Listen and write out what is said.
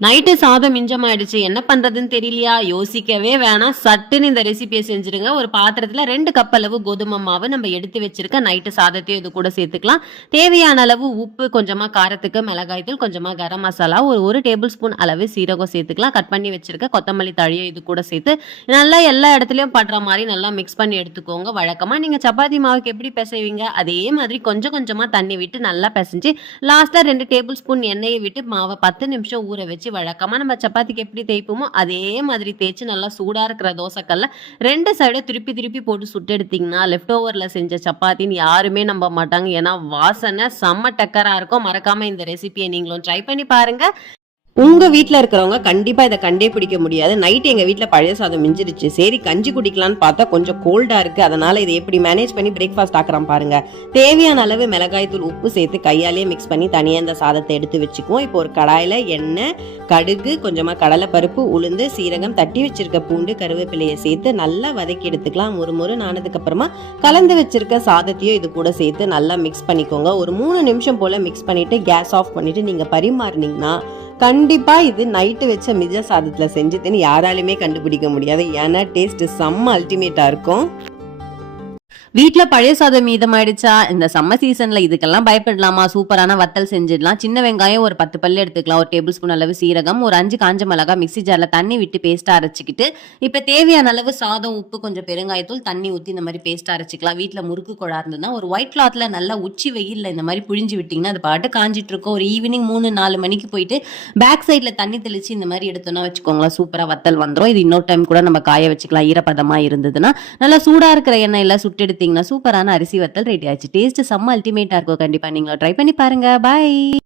Night சாதம் மிஞ்சமாயிடுச்சு. என்ன பண்றதுன்னு தெரியலையா? யோசிக்கவே வேணாம். சட்டுன்னு இந்த ரெசிபிய செஞ்சுடுங்க. ஒரு பாத்திரத்துல 2 கப் அளவு கோதுமை மாவு நம்ம எடுத்து வச்சிருக்க நைட்டு சாதத்தையும் இது கூட சேர்த்துக்கலாம். தேவையான அளவு உப்பு, கொஞ்சமா காரத்துக்கு மிளகாய் தூள், கொஞ்சமா கரம் மசாலா, ஒரு 1 டேபிள் ஸ்பூன் அளவு சீரகம் சேர்த்துக்கலாம். கட் பண்ணி வச்சிருக்க கொத்தமல்லி தழையும் இது கூட சேர்த்து நல்லா எல்லா இடத்துலயும் படுற மாரி நல்லா மிக்ஸ் பண்ணி எடுத்துக்கோங்க. வழக்கமா நீங்க சப்பாத்தி மாவுக்கு எப்படி பிசைவீங்க? அதே மாதிரி கொஞ்சம் கொஞ்சமா தண்ணி விட்டு நல்லா பிசைஞ்சு லாஸ்ட்டா 2 டேபிள் ஸ்பூன் எண்ணெயை விட்டு மாவை 10 நிமிஷம் ஊற வச்சு வழக்கமா நம்ம சப்பாத்திக்கு எப்படி தேய்ப்போமோ அதே மாதிரி தேய்ச்சி நல்லா சூடா இருக்கிற தோசைக்கல்ல 2 சைடும் திருப்பி திருப்பி போட்டு சுட்டு எடுத்தீங்கன்னா லெஃப்ட் ஓவர்ல செஞ்ச சப்பாத்தின்னு யாருமே நம்ப மாட்டாங்க. ஏன்னா வாசனை செம்ம டக்கரா இருக்கும். மறக்காம இந்த ரெசிபியை நீங்களும் ட்ரை பண்ணி பாருங்க. உங்க வீட்ல இருக்கிறவங்க கண்டிப்பா இதை கண்டே பிடிக்க முடியாது. நைட் எங்க வீட்ல பழைய சாதம் மிஞ்சிருச்சு, சரி கஞ்சி குடிக்கலான்னு பார்த்தா கொஞ்சம் கோல்டா இருக்கு, அதனால இதை எப்படி மேனேஜ் பண்ணி பிரேக்ஃபாஸ்ட் ஆக்குறோம் பாருங்க. தேவையான அளவு மிளகாய் தூள், உப்பு சேர்த்து கையாலேயே மிக்ஸ் பண்ணி தனியா இந்த சாதத்தை எடுத்து வச்சுக்குவோம். இப்போ ஒரு கடாயில எண்ணெய், கடுகு, கொஞ்சமா கடலை பருப்பு, உளுந்து, சீரகம், தட்டி வச்சிருக்க பூண்டு, கருவேப்பிலையை சேர்த்து நல்லா வதக்கி எடுத்துக்கலாம். ஒரு ஆனதுக்கு அப்புறமா கலந்து வச்சிருக்க சாதத்தையும் இது கூட சேர்த்து நல்லா மிக்ஸ் பண்ணிக்கோங்க. ஒரு 3 நிமிஷம் போல மிக்ஸ் பண்ணிட்டு கேஸ் ஆஃப் பண்ணிட்டு நீங்க பரிமாறினீங்கன்னா கண்டிப்பா இது நைட்டு வச்ச மிஜ சாதத்துல செஞ்சதுன்னு யாராலுமே கண்டுபிடிக்க முடியாது. ஏன்னா டேஸ்ட் செம்ம அல்டிமேட்டா இருக்கும். வீட்ல பழைய சாதம் மீதமாயிடுச்சா? இந்த சம்மர் சீசன்ல இதுக்கெல்லாம் பயப்படலாமா? சூப்பரான வத்தல் செஞ்சிடலாம். சின்ன வெங்காயம் ஒரு 10 பல்லு எடுத்துக்கலாம். ஒரு டேபிள் ஸ்பூன் அளவு சீரகம், ஒரு 5 காஞ்ச மிளகா மிக்ஸி ஜார்ல தண்ணி விட்டு பேஸ்டா அரைச்சிக்கிட்டு இப்ப தேவையான அளவு சாதம், உப்பு, கொஞ்சம் பெருங்காயத்தூள், தண்ணி ஊத்தி இந்த மாதிரி பேஸ்ட் அரைச்சிக்கலாம். வீட்டுல முறுக்கு குழா இருந்ததுன்னா ஒரு ஒயிட் கிளாத்ல நல்லா உச்சி வெயில்ல இந்த மாதிரி புழிஞ்சு விட்டீங்கன்னா அது பாட்டு காஞ்சிட்டு இருக்கும். ஒரு ஈவினிங் 3-4 மணிக்கு போயிட்டு பேக் சைட்ல தண்ணி தெளிச்சு இந்த மாதிரி எடுத்தோம்னா வச்சுக்கோங்களேன், சூப்பரா வத்தல் வந்துடும். இது இன்னொரு டைம் கூட நம்ம காய வச்சுக்கலாம். ஈரப்பதமா இருந்ததுன்னா நல்லா சூடா இருக்கிற எண்ணெயில சுட்டு எடுத்து சூப்பரான அரிசி வத்தல் ரெடி ஆச்சு. டேஸ்ட் செம்ம அல்டிமேட்டா இருக்கும். கண்டிப்பா நீங்களும் ட்ரை பண்ணி பாருங்க. பாய்.